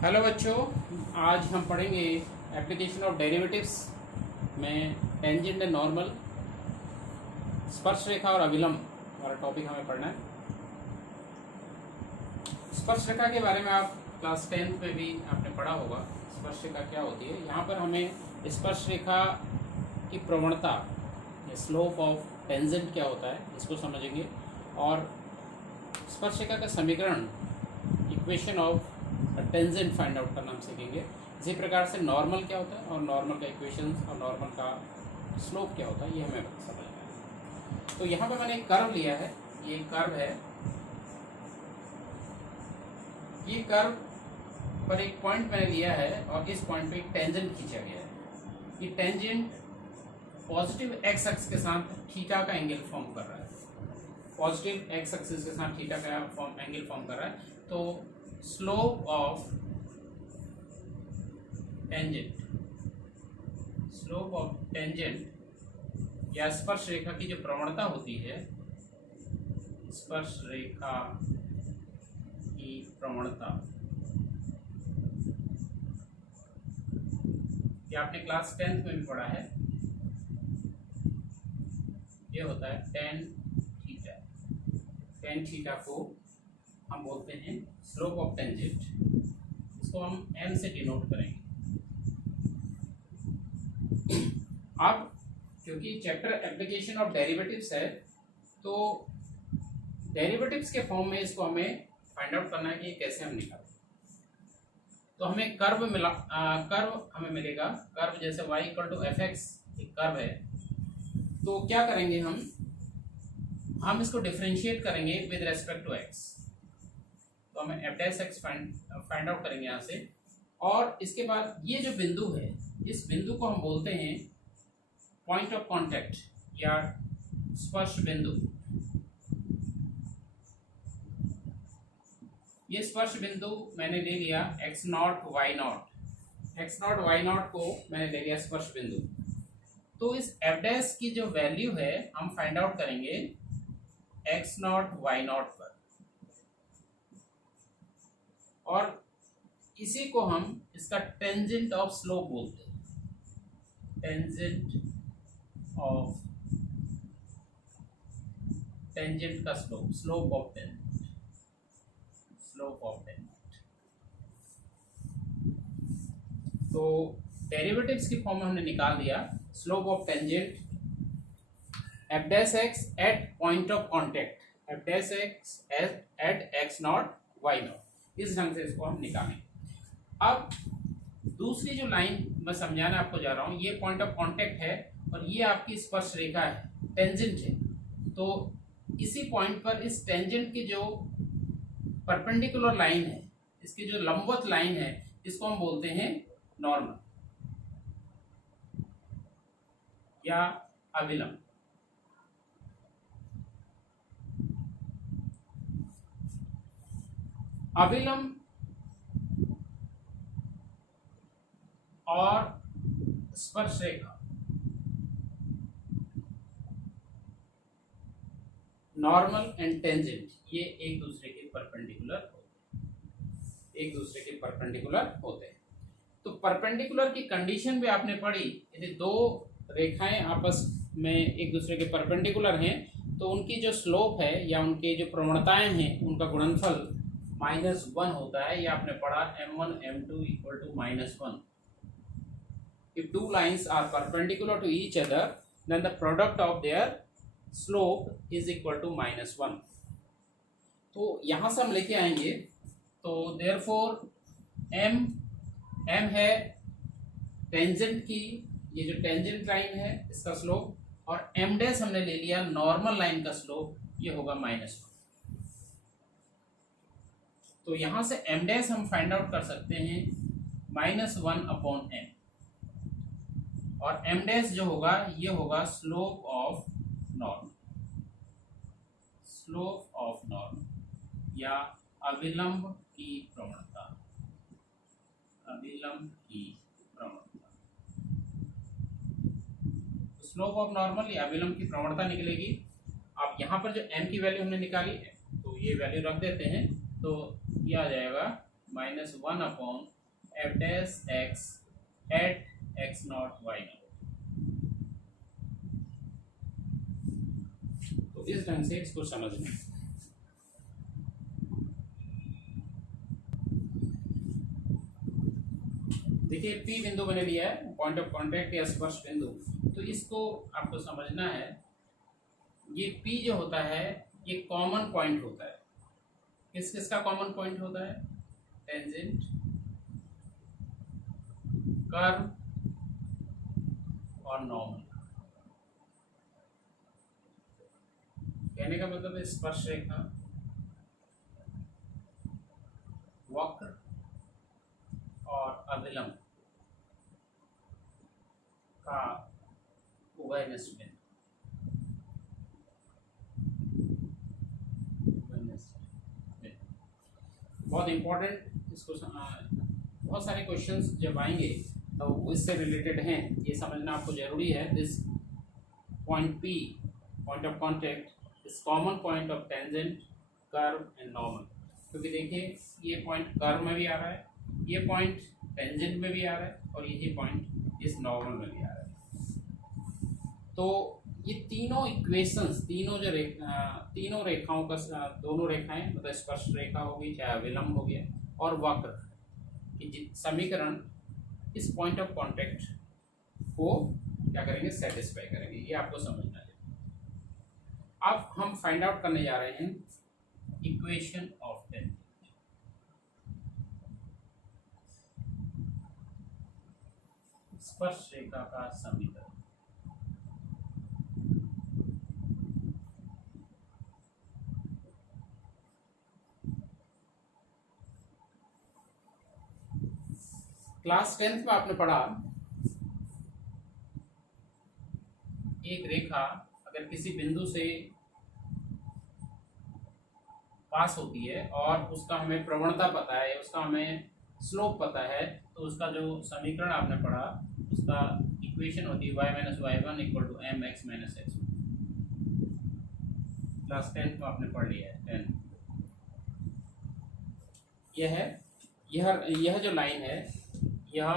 Hello बच्चों, आज हम पढ़ेंगे एप्लीकेशन ऑफ डेरिवेटिव्स में टेंजेंट एंड नॉर्मल, स्पर्श रेखा और अभिलंब वाला टॉपिक हमें पढ़ना है। स्पर्श रेखा के बारे में आप क्लास 10th में भी आपने पढ़ा होगा। स्पर्श रेखा क्या होती है। यहाँ पर हमें स्पर्श रेखा की प्रवणता, स्लोप ऑफ टेंजेंट क्या होता है, इसको समझेंगे और स्पर्श रेखा का समीकरण, equation of tangent find out करना हम सीखेंगे। इसी प्रकार से नॉर्मल क्या होता है और नॉर्मल का इक्वेशन और नॉर्मल का स्लोप क्या होता है, ये हमें समझना है। तो यहाँ पे मैंने एक कर्व लिया है, ये कर्व है। ये कर्व पर एक पॉइंट मैंने लिया है और इस पॉइंट पे एक टेंजेंट खींचा गया है। ये टेंजेंट पॉजिटिव एक्स एक्सिस के साथ थीटा का एंगल फॉर्म कर रहा है। पॉजिटिव एक्स एक्सिस के साथ थीटा का एंगल फॉर्म कर रहा है। तो स्लोप ऑफ टेंजेंट या स्पर्श रेखा की जो प्रवणता होती है, स्पर्श रेखा की प्रवणता, ये आपने क्लास 10th में भी पढ़ा है। ये होता है टेन थीटा। टेन थीटा को हम बोलते हैं स्लोप ऑफ टेंजेंट। इसको हम m से डिनोट करेंगे। अब क्योंकि चैप्टर एप्लीकेशन ऑफ डेरिवेटिव्स है, तो डेरिवेटिव्स के फॉर्म में इसको हमें फाइंड आउट करना है कि कैसे हम निकालें। तो हमें कर्व हमें मिलेगा। कर्व जैसे y = fx एक कर्व है, तो क्या करेंगे हम इसको डिफरेंशिएट करेंगे विद रेस्पेक्ट टू x। तो हमें f' फाइंड आउट करेंगे यहाँ से। और इसके बाद ये जो बिंदु है, इस बिंदु को हम बोलते हैं पॉइंट ऑफ कांटेक्ट या स्पर्श बिंदु। ये स्पर्श बिंदु मैंने ले लिया x0 y0 को मैंने ले लिया स्पर्श बिंदु। तो इस f' की जो वैल्यू है हम फाइंड आउट करेंगे x0 y0 पर, और इसी को हम इसका टेंजेंट ऑफ स्लोप बोलते हैं। टेंजेंट का स्लोप ऑफ टेंजेंट। तो डेरिवेटिव्स की फॉर्म में हमने निकाल दिया। Slope of tangent f' at point of contact, f' at x0 y0। इस ढंग से इसको हम निकालें। अब दूसरी जो लाइन मैं समझाने आपको जा रहा हूं, ये पॉइंट ऑफ कांटेक्ट है और ये आपकी स्पर्श रेखा है, टेंजेंट है। तो इसी पॉइंट पर इस टेंजेंट की जो परपेंडिकुलर लाइन है, इसकी जो लंबवत लाइन है, इसको हम बोलते हैं नॉर्मल या अभिलंब। अभिलंब और स्पर्श रेखा, नॉर्मल एंड टेंजेंट, ये एक दूसरे के परपेंडिकुलर होते हैं। तो परपेंडिकुलर की कंडीशन भी आपने पढ़ी। यदि दो रेखाएं आपस में एक दूसरे के परपेंडिकुलर हैं, तो उनकी जो स्लोप है या उनकी जो प्रवणताएं हैं, उनका गुणनफल -1 होता है। ये आपने पढ़ा m1 m2 = -1। If two lines are perpendicular to each other, then the product of their slope is equal to -1। तो यहाँ से हम लेके आएंगे। तो therefore m है टेंजेंट की, ये जो टेंजेंट लाइन है इसका स्लोप, और m' हमने ले लिया नॉर्मल लाइन का स्लोप, ये होगा -1। तो यहाँ से m' हम फाइंड आउट कर सकते हैं -1/m, और m' जो होगा ये होगा स्लोप ऑफ नॉर्मल या अभिलंब की प्रवणता। तो स्लोप ऑफ नॉर्मल या अभिलंब की प्रवणता निकलेगी। अब यहाँ पर जो m की वैल्यू हमने निकाली है, तो ये वैल्यू रख देते हैं। तो ये आ जाएगा -1/f(x) at x0 y0। तो इस ढंग से इसको समझना। देखिए P बिंदु मैंने लिया है, पॉइंट ऑफ कांटेक्ट या स्पर्श बिंदु। तो इसको आपको समझना है, ये P जो होता है ये कॉमन पॉइंट होता है। किस किस का कॉमन पॉइंट होता है? टेंजेंट, कर्व और नॉर्मल। कहने का मतलब है स्पर्श रेखा, वक्र और अभिलंब का उभयनिष्ठ बिंदु। बहुत इंपॉर्टेंट, इसको बहुत सारे क्वेश्चंस जब आएंगे तो इससे रिलेटेड हैं, ये समझना आपको जरूरी है। This point P, point of contact, is common point of tangent, curve and normal. क्योंकि देखिए ये पॉइंट कर्व में भी आ रहा है, ये पॉइंट टेंजेंट में भी आ रहा है और यही पॉइंट इस नॉर्मल में भी आ रहा है। तो ये तीनों इक्वेशंस, तीनों रेखाओं का, दोनों रेखाएं मतलब स्पर्श रेखा होगी चाहे अविलंब हो गया और वक्र की समीकरण इस पॉइंट ऑफ कांटेक्ट को क्या करेंगे? सेटिस्फाई करेंगे। ये आपको समझना है। अब हम फाइंड आउट करने जा रहे हैं इक्वेशन ऑफ टेंजेंट। स्पर्श रेखा का समीकरण। क्लास 10th में आपने पढ़ा, एक रेखा अगर किसी बिंदु से पास होती है और उसका हमें प्रवणता पता है, उसका हमें स्लोप पता है, तो उसका जो समीकरण आपने पढ़ा उसका इक्वेशन होती है y - y1 = mx - x1। Class 10th में आपने पढ़ लिया है 10। यह जो लाइन है यह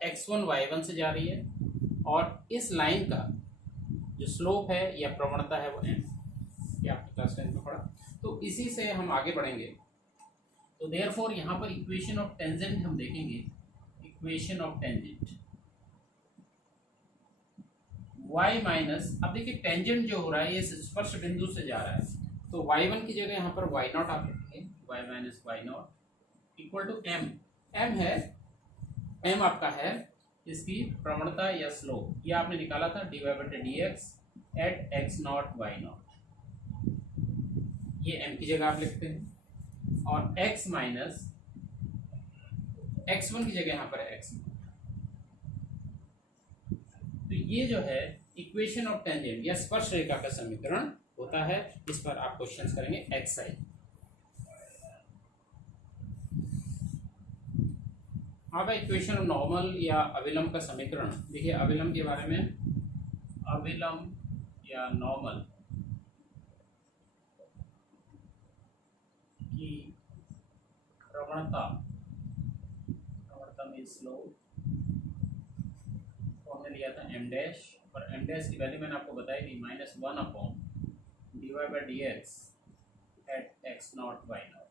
x1 y1 से जा रही है और इस लाइन का जो स्लोप है या प्रवणता है वो m। ये आपने क्लास 10 में पढ़ा। तो इसी से हम आगे बढ़ेंगे। तो देयरफॉर यहाँ पर इक्वेशन ऑफ टेंजेंट हम देखेंगे। Equation of tangent y minus, अब देखिए टेंजेंट जो हो रहा है ये स्पर्श बिंदु से जा रहा है, तो y1 की जगह यहाँ पर y0 आप लिखेंगे, y - y0 = m। m है, m आपका है इसकी प्रवणता या स्लोप, ये आपने निकाला था dy/dx at x0 y0। ये m की जगह आप लिखते हैं और x माइनस x1 की जगह यहाँ पर x0। तो ये जो है इक्वेशन ऑफ टेंजेंट या स्पर्श रेखा का समीकरण होता है। इस पर आप क्वेश्चंस करेंगे एक्सरसाइज। अब इक्वेशन ऑफ नॉर्मल या अविलंब का समीकरण। देखिए अविलंब के बारे में, अविलंब या नॉर्मल की प्रवणता में स्लोप हमने लिया था m डैश, और m डैश की वैल्यू मैंने आपको बताई थी -1/dy/dx at x0 y0।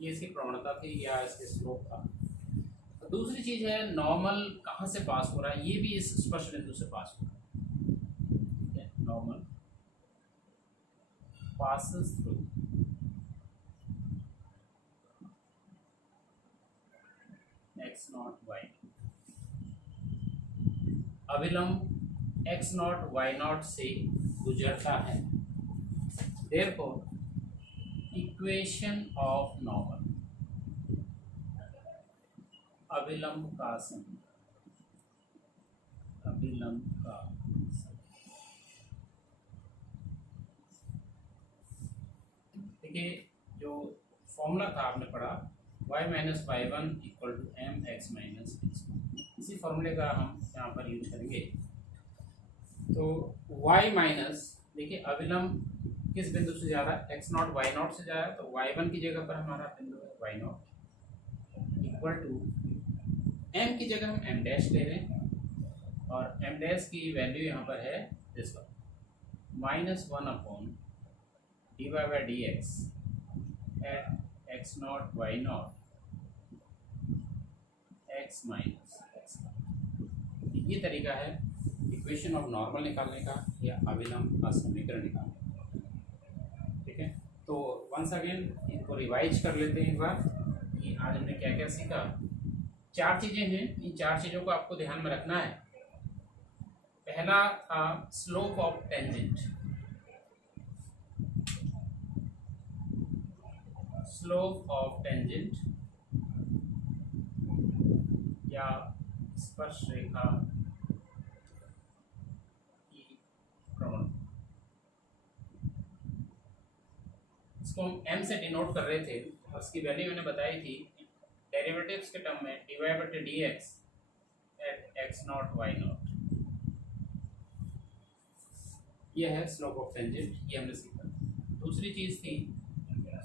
ये इसकी प्रवणता थी या इसके स्लोप था। तो दूसरी चीज है नॉर्मल कहाँ से पास हो रहा है, ये भी इस स्पर्श बिंदु से पास हो रहा है। ठीक है, normal passes through x0 y0। अविलंब x0 y0 से गुजरता है। देयरफॉर इक्वेशन ऑफ नॉर्मल, अविलंब का समीकरण, अविलंब का देखिए जो फॉर्मूला था आपने पढ़ा y - y1 = mx - x1। इसी फॉर्मूले का हम यहाँ पर यूज करेंगे। तो y माइनस, देखिए अविलंब किस बिंदु से जा रहा है, x नॉट वाई नॉट से जा रहा है, तो y1 की जगह पर हमारा बिंदु है y naught equal to m की जगह हम m डैश ले रहे हैं और m डैश की वैल्यू यहाँ पर है this one -1 upon dy by d x at x naught y naught x minus x. ये तरीका है इक्वेशन ऑफ नॉर्मल निकालने का या अविलंब का समीकरण निकालने का। ठीक है, तो वंस अगेन इनको रिवाइज कर लेते हैं एक बार कि आज हमने क्या क्या सीखा। 4 चीज़ें हैं, इन 4 चीज़ों को आपको ध्यान में रखना है। पहला था slope of tangent, slope of tangent या स्पर्शरेखा की प्रवणता। इसको हम m से डिनोट कर रहे थे और उसकी वैल्यू मैंने बताई थी डेरिवेटिव्स के टर्म में dy बटे d x at x naught y naught. यह है स्लोप ऑफ टेंजेंट, ये हमने सीखा। दूसरी चीज थी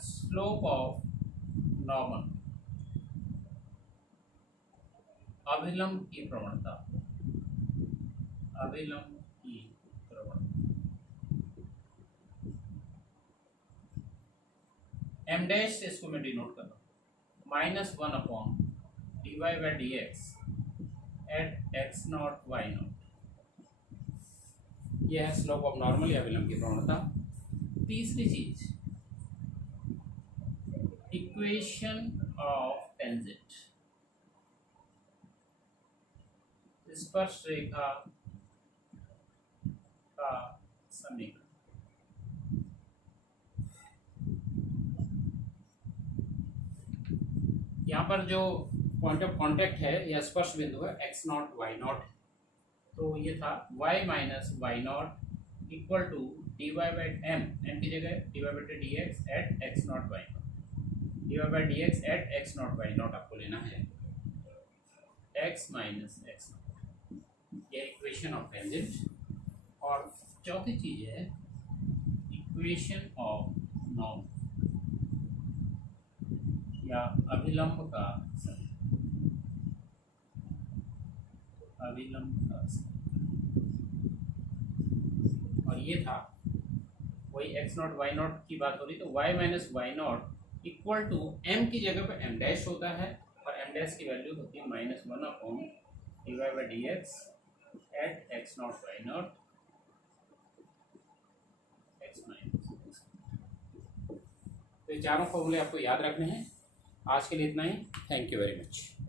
स्लोप ऑफ नॉर्मल, अभिलंब की प्रवणता, अभिलंब की प्रवणता। m डैश से इसको मैं डिनोट कर रहा हूँ -1 upon dy by d x at x naught y naught. यह है स्लोप ऑफ नॉर्मल या अभिलंब की प्रवणता। तीसरी चीज इक्वेशन ऑफ टेंजेंट, स्पर्शरेखा का समीकरण। यहाँ पर जो पॉइंट ऑफ कांटेक्ट है या स्पर्श बिंदु है एक्स नॉट वाई नॉट, तो ये था y minus y naught equal to d y by m की जगह d y by d x at x naught y naught, d y by d x at x naught y naught आपको लेना है x minus x naught, ये equation of tangent. और चौथी चीज है इक्वेशन ऑफ नॉर्म या अभिलंब का समीकरण, अभिलंब का समीकरण। और ये था वही एक्स नॉट वाई नॉट की बात हो रही, तो y minus y naught equal to m की जगह पर m डैश होता है और m डैश की वैल्यू होती है -1 upon d y by d x at x naught y naught x minus x. तो ये चारों फॉर्मूले आपको याद रखने हैं। आज के लिए इतना ही। Thank you very much.